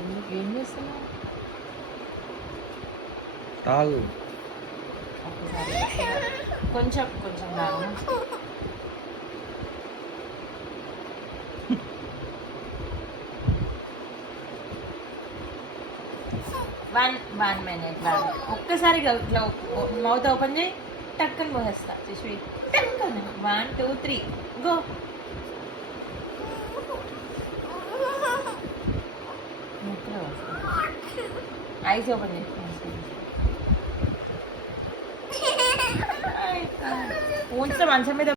ఎందుకు ఏం చేస్తున్నావు? తాగు. ఒకసారి కొంచెం కొంచెం తాగు. వన్ మినిట్ ఒక్కసారి ఇట్లా మౌత్ ఓపెన్ చేయి, టక్కని పోసేస్తా శిశ్వి. టక్కని 1 2 3 గో. ఐస్ ఓపెన్ చేయి. ఉంచు మంచం మీద.